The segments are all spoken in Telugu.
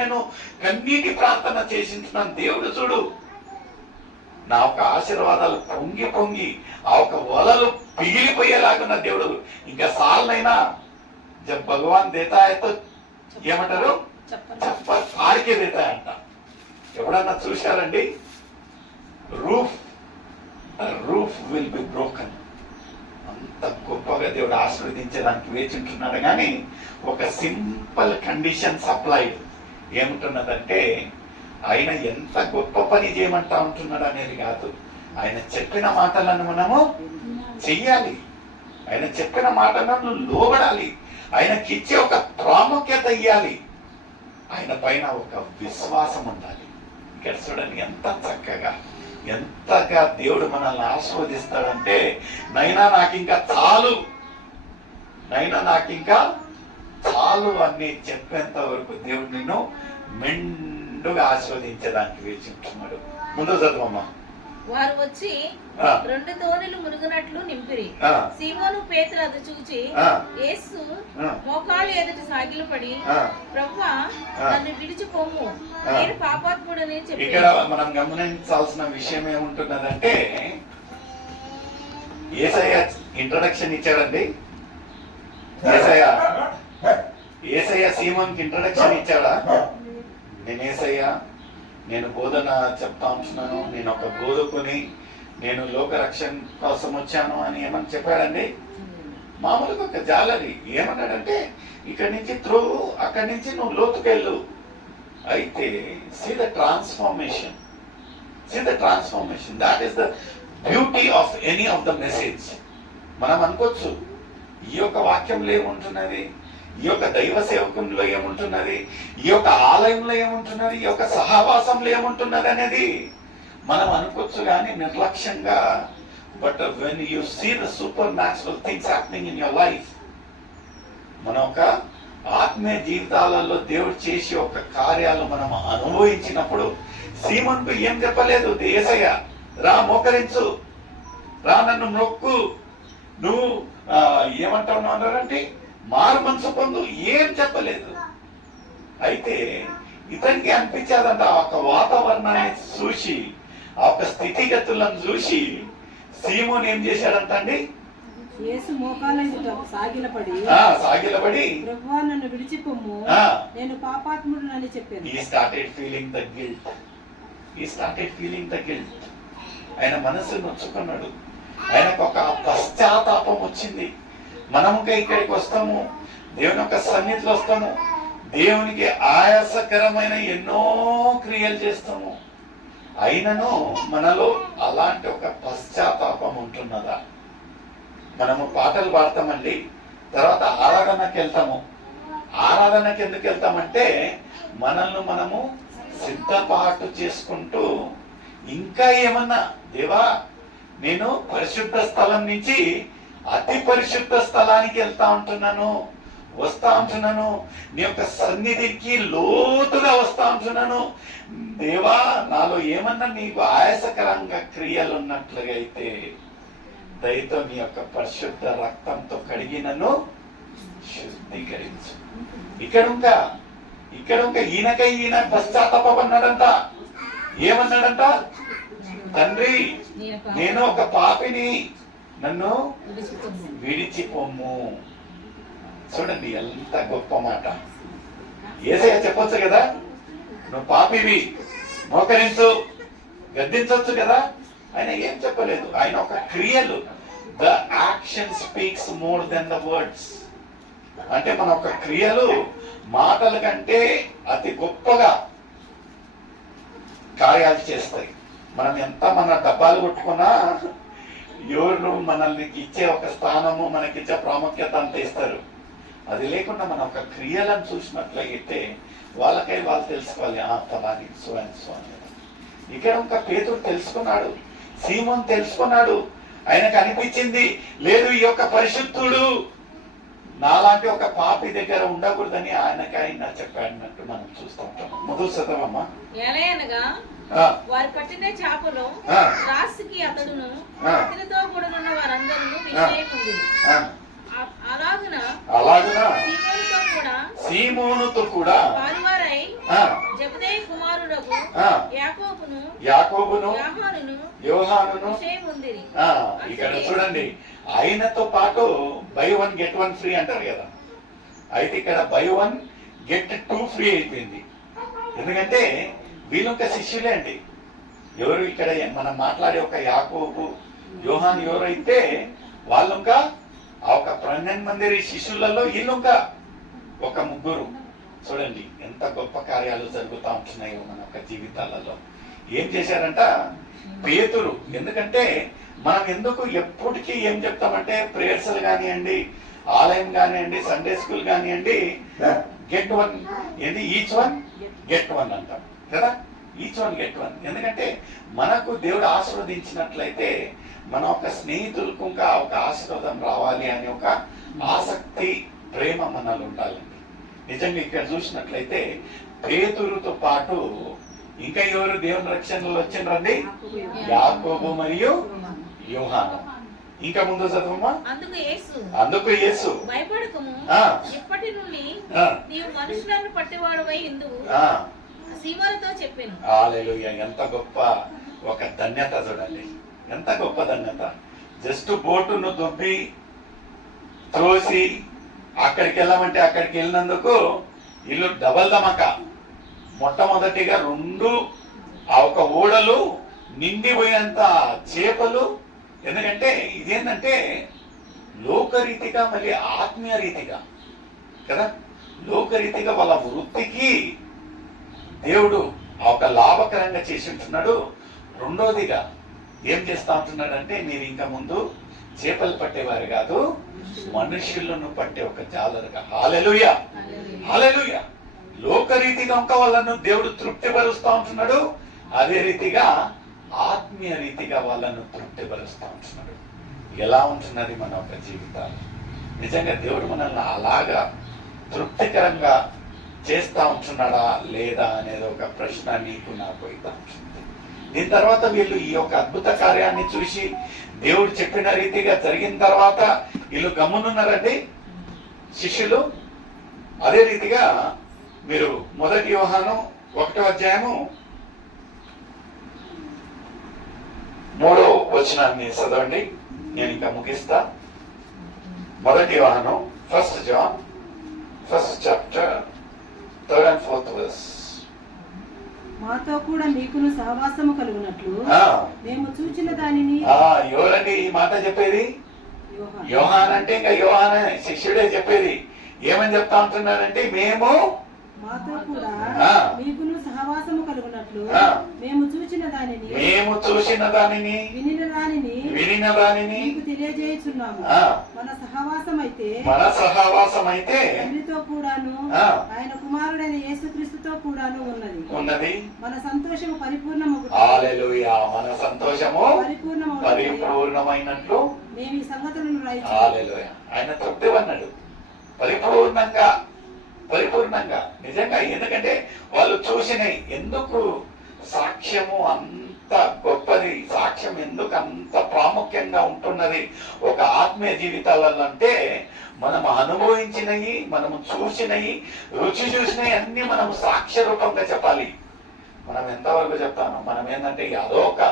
నేను కన్నీటి ప్రార్థన చేసింటున్నాను. దేవుడు చూడు, నా ఒక ఆశీర్వాదాలు పొంగి పొంగి ఆ ఒక వలలు పిగిలిపోయేలాగున్న దేవుడు. ఇంకా సార్లైనా జబ్ భగవాన్ దేతాయతో ఏమంటారు, చెప్ప ఆడికే దేతాయంట. ఎవడన్నా చూశారండి? Roof will be broken. అంత గొప్పగా దేవుడు ఆశీర్వదించడానికి వేచింటున్నాడు. కానీ ఒక సింపుల్ కండిషన్ సప్లైడ్ ఏముంటున్నదంటే, ఆయన ఎంత గొప్ప పని చేయమంటా ఉంటున్నాడు అనేది కాదు, ఆయన చెప్పిన మాటలను మనము చెయ్యాలి. ఆయన చెప్పిన మాటలను లోబడాలి. ఆయనకిచ్చే ఒక ప్రాముఖ్యత ఇయ్యాలి. ఆయన పైన ఒక విశ్వాసం ఉండాలి. ఇక్కడ చూడండి ఎంత చక్కగా, ఎంతగా దేవుడు మనల్ని ఆశీర్వదిస్తాడంటే, నైనా నాకింకా చాలు, నైనా నాకింకా చాలు అని చెప్పేంత వరకు దేవుడు నిన్ను మెండుగా ఆశీర్వదించడానికి వేచి ఉంటున్నాడు. ముందు చదువమ్మా. వారు వచ్చి 2 దోణులు మునుగునట్లు నింపిరి. సీమోను పేతురు అది చూచి యేసు మోకాళ్ళు ఎదుట సాగిలపడి, ప్రభువా నన్ను విడిచిపోము, నేను పాపాత్ముడని చెప్పి. ఇక్కడ మనం గమనించాల్సిన విషయం ఏముంటున్నదంటే, యేసయ్య ఇంట్రడక్షన్ ఇచ్చాడండి. యేసయ్య సీమోన్కి ఇంట్రడక్షన్ ఇచ్చాడా? నేను యేసయ్య, నేను బోధన చెప్తా ఉంటున్నాను, నేను ఒక బోధకుని, నేను లోక రక్షణ కోసం వచ్చాను అని ఏమని చెప్పాడండి? మామూలుగా ఒక జాలరి ఏమన్నాడంటే, ఇక్కడి నుంచి అక్కడి నుంచి నువ్వు లోతుకెళ్ళు. అయితే see the transformation, that is the beauty of any of the message. మనం అనుకోవచ్చు, ఈ యొక్క వాక్యంలో ఏముంటున్నది, ఈ యొక్క దైవ సేవకంలో ఏముంటున్నది, ఈ యొక్క ఆలయంలో ఏముంటున్నది, ఈ యొక్క సహవాసంలో ఏముంటున్నది అనేది మనం అనుకోవచ్చు. కానీ నిర్లక్ష్యంగా, but when you see the supernatural things happening in your life, మన ఒక ఆత్మీయ జీవితాలలో దేవుడు చేసి ఒక కార్యాలు మనం అనుభవించినప్పుడు, సీమోనుకు ఏం చెప్పలేదు యేసయ్య, రా మోకరించు, రా నన్ను నొక్కు, నువ్వు ఏమంటావు అన్నారంటే మారు మనసు పొందు, ఏం చెప్పలేదు. అయితే ఇతనికి అనిపించేదంట, ఆ ఒక వాతావరణాన్ని చూసి, ఆ ఒక స్థితిగతులను చూసి సీమోన్ ఏం చేశాడంట అండి, యేసు మోకాళ్ళ సాగిలపడి ప్రభువా నన్ను విడిచిపోము, నేను పాపాత్ముడని చెప్పాను. He started feeling the guilt. ఆయన మనసు నొచ్చుకున్నాడు. ఆయనకు ఒక పశ్చాత్తాపం వచ్చింది. మనముగా ఇక్కడికి వస్తాము, దేవుని యొక్క సన్నిధిలో వస్తాము, దేవునికి ఆయాసకరమైన ఎన్నో క్రియలు చేస్తాము. అయినను మనలో అలాంటి ఒక పశ్చాత్తాపం ఉంటున్నదా? మనము పాటలు పాడతామండి, తర్వాత ఆరాధనకి వెళ్తాము. ఆరాధనకి ఎందుకు వెళ్తామంటే, మనల్ని మనము సిద్ధపాటు చేసుకుంటూ, ఇంకా ఏమన్నా దేవా నేను పరిశుద్ధ స్థలం నుంచి అతి పరిశుద్ధ స్థలానికి వస్తా ఉంటున్నాను, నీ యొక్క సన్నిధికి లోతుగా వస్తా ఉంటున్నాను. దేవా నాలో ఏమన్నా నీకు ఆయాసకరంగా క్రియలు ఉన్నట్లుగా అయితే దయతో నీ యొక్క పరిశుద్ధ రక్తంతో కడిగి నన్ను శుద్ధీకరించు. ఇక్కడ ఈయన పశ్చాత్తాపన్నాడంట. ఏమన్నాడంట? తండ్రి నేను ఒక పాపిని, నన్ను విడిచిపోము. చూడండి ఎంత గొప్ప మాట. యేసయ్య చెప్పొచ్చు కదా, నువ్వు పాపివి, మోకరించు, గద్దించవచ్చు కదా. ఆయన ఏం చెప్పలేదు. ఆయన ఒక క్రియలు, the action speaks more than the words. అంటే మన ఒక క్రియలు మాటల కంటే అతి గొప్పగా కార్యాలు చేస్తాయి. మనం ఎంత మన డబ్బాలు కొట్టుకున్నా ఎవరు మనల్ని ఇచ్చే ఒక స్థానము, మనకిచ్చే ప్రాముఖ్యత అంత ఇస్తారు. అది లేకుండా మన ఒక క్రియలను చూసినట్లయితే వాళ్ళకై వాళ్ళు తెలుసుకోవాలి, ఫలాని సో అండ్ సో అని. ఇక్కడ ఒక పేతురు తెలుసుకున్నాడు, సీమోన్ తెలుసుకున్నాడు. ఆయనకు అనిపించింది, లేదు ఈ యొక్క పరిశుద్ధుడు నాలాంటి ఒక పాపి దగ్గర ఉండకూడదని ఆయన చెప్పాడినట్టు మనం చూస్తూ ఉంటాం. మొదలు చదవమ్మా. వారు పట్టిన చేపలు రాశికి అతడును అతనితో కూడా ఉన్న వారందరూ అలాగున సీమోనుతో కూడా యాకోబును యోహానును యోహానును విషయం ఉందిరి. ఇక్కడ చూడండి, ఆయనతో పాటు బై 1 get 1 ఫ్రీ అంటారు కదా. అయితే ఇక్కడ బై 1 get 2 ఫ్రీ అయిపోయింది. ఎందుకంటే వీళ్ళు ఒక శిష్యులే అండి. ఎవరు ఇక్కడ మనం మాట్లాడే ఒక యాకోబు యోహాన్ ఎవరైతే వాళ్ళు ఇంకా ఆ ఒక 12 మంది శిష్యులలో వీళ్ళు ఇంకా ఒక ముగ్గురు. చూడండి ఎంత గొప్ప కార్యాలు జరుగుతూ ఉంటున్నాయో మన యొక్క జీవితాలలో. ఏం చేశారంట పేతురు. ఎందుకంటే మనం ఎందుకు ఎప్పటికీ ఏం చెప్తామంటే ప్రేయర్స్లు కానివ్వండి, ఆలయం కానివ్వండి, సండే స్కూల్ కానివ్వండి, గెట్ 1 ఏంటి ఈచ్ 1 get 1 అంటాం కదా. ఈచ్ 1 get 1 ఎందుకంటే మనకు దేవుడు ఆశీర్వదించినట్లయితే మన ఒక స్నేహితులకు ఇంకా ఒక ఆశీర్వాదం రావాలి అనే ఒక ఆసక్తి, ప్రేమ మనలో ఉండాలండి. నిజంగా ఇక్కడ చూసినట్లయితే పేతురుతో పాటు ఇంకా ఎవరు దేవుని రక్షణలో వచ్చిండ్రండి? యాకోబు మరియు యోహాను. ఇంకా ముందు చదువుమా. అందుకు యేసు భయపడకము, ఇప్పటి నుండి నీవు మనుషులను పట్టేవాడువై ఇందువు సీమోనుతో చెప్పాను. హల్లెలూయా. ఎంత గొప్ప ఒక ధన్యత చూడండి, ఎంత గొప్ప ధన్యత. జస్ట్ బోటును దొబ్బి త్రోసి అక్కడికి వెళ్ళమంటే అక్కడికి వెళ్ళినందుకు వీళ్ళు డబల్ ధమాకా. మొట్టమొదటిగా 2 ఆ ఒక ఓడలు నిండిపోయినంత చేపలు. ఎందుకంటే ఇదేంటంటే లోకరీతిగా మళ్ళీ ఆత్మీయ రీతిగా కదా. లోకరీతిగా వాళ్ళ వృత్తికి దేవుడు ఆ ఒక లాభకరంగా చేసి ఉంటున్నాడు. రెండోదిగా ఏం చేస్తా ఉంటున్నాడంటే మీరు ఇంకా ముందు చేపలు పట్టేవారు కాదు, మనుషులను పట్టే ఒక జాలరుగా. హల్లెలూయా, హల్లెలూయా. లోకరీతిగా ఇంకా వాళ్ళను దేవుడు తృప్తిపరుస్తూ ఉంటున్నాడు. అదే రీతిగా ఆత్మీయ రీతిగా వాళ్ళను తృప్తిపరుస్తూ ఉంటున్నాడు. ఎలా ఉంటున్నది మన ఒక జీవితాలు? నిజంగా దేవుడు మనల్ని అలాగా తృప్తికరంగా చేస్తా ఉంటున్నాడా లేదా అనేది ఒక ప్రశ్న నీకు నాకు అయితే ఉంటుంది. దీని తర్వాత వీళ్ళు ఈ యొక్క అద్భుత కార్యాన్ని చూసి దేవుడు చెప్పిన రీతిగా జరిగిన తర్వాత వీళ్ళు గమ్మునున్నారండి శిష్యులు. అదే రీతిగా మీరు 1 యోహాను 1వ అధ్యాయము 3వ వచనాన్ని చదవండి. నేను ఇంకా ముగిస్తా. 1 యోహాను 1 John 1st chapter 3rd and 4th verse. మాతో కూడా మీకును సహవాసము కలుగునట్లు మేము చూచిన దానిని. ఎవరండి ఈ మాట చెప్పేది? యోహాన్. అంటే ఇంకా యోహాన్ శిష్యుడే చెప్పేది. ఏమని చెప్తా ఉంటున్నారంటే మేము మాతో కూడా మీకును సహవాసము కలుగునట్లు మేము చూసిన దానిని వినిన దానిని మీకు తెలియజేయుచున్నాము. మన సహవాసం అయితే తండ్రితో కూడాను ఆయన కుమారుడైన యేసుక్రీస్తుతో కూడాను ఉన్నది. మన సంతోషము పరిపూర్ణమగుట. హల్లెలూయా. మన సంతోషము పరిపూర్ణమైనట్లు మేము ఈ సంగతులను రాయించాము. హల్లెలూయా. ఆయన తృప్తి అన్నాడు పరిపూర్ణంగా నిజంగా. ఎందుకంటే వాళ్ళు చూసినవి. ఎందుకు సాక్ష్యము అంత గొప్పది, సాక్ష్యం ఎందుకు అంత ప్రాముఖ్యంగా ఉంటున్నది ఒక ఆత్మీయ జీవితాలలో అంటే మనము అనుభవించినవి, మనము చూసినవి, రుచి చూసినవి అన్ని మనము సాక్ష్య రూపంగా చెప్పాలి. మనం ఎంతవరకు చెప్తాము? మనం ఏంటంటే అదొక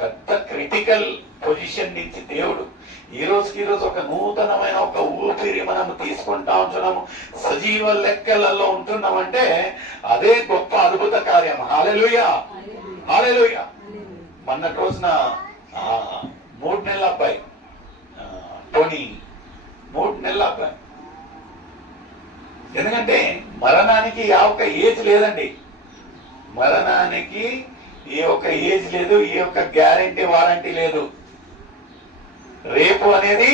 పెద్ద క్రిటికల్ పొజిషన్ నుంచి దేవుడు ఈ రోజుకి ఒక నూతనమైన ఒక ఊపిరి మనము తీసుకుంటా ఉంటున్నాము, సజీవ లెక్కలలో ఉంటున్నామంటే అదే గొప్ప అద్భుత కార్యం. హల్లెలూయా, హల్లెలూయా. మొన్నటి రోజున 3 నెలల అబ్బాయి టోనీ, 3 నెలల అబ్బాయి. ఎందుకంటే మరణానికి ఆ ఒక్క ఏజ్ లేదండి. మరణానికి ఏ ఒక్క ఏజ్ లేదు, ఏ ఒక్క గ్యారంటీ వారంటీ లేదు. రేపు అనేది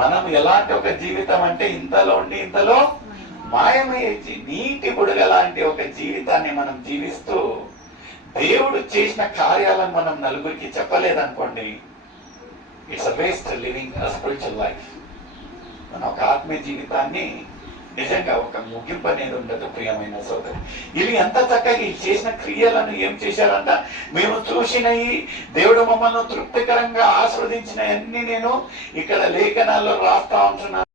మనం ఎలాంటి ఒక జీవితం అంటే ఇంతలో ఉండి ఇంతలో మాయమయ్యే నీటి బుడగ లాంటి ఒక జీవితాన్ని మనం జీవిస్తూ దేవుడు చేసిన కార్యాలను మనం నలుగురికి చెప్పలేదనుకోండి, it's a waste living a spiritual life. మన ఒక ఆత్మీయ జీవితాన్ని నిజంగా ఒక ముగింపు అనేది ఉండదు. ప్రియమైన సోదరు, ఇవి ఎంత చక్కగా ఈ చేసిన క్రియలను ఏం చేశారంట? మేము చూసినవి, దేవుడు మమ్మల్ని తృప్తికరంగా ఆస్వాదించిన అన్ని నేను ఇక్కడ లేఖనాల్లో రాస్తా ఉంటున్నాను.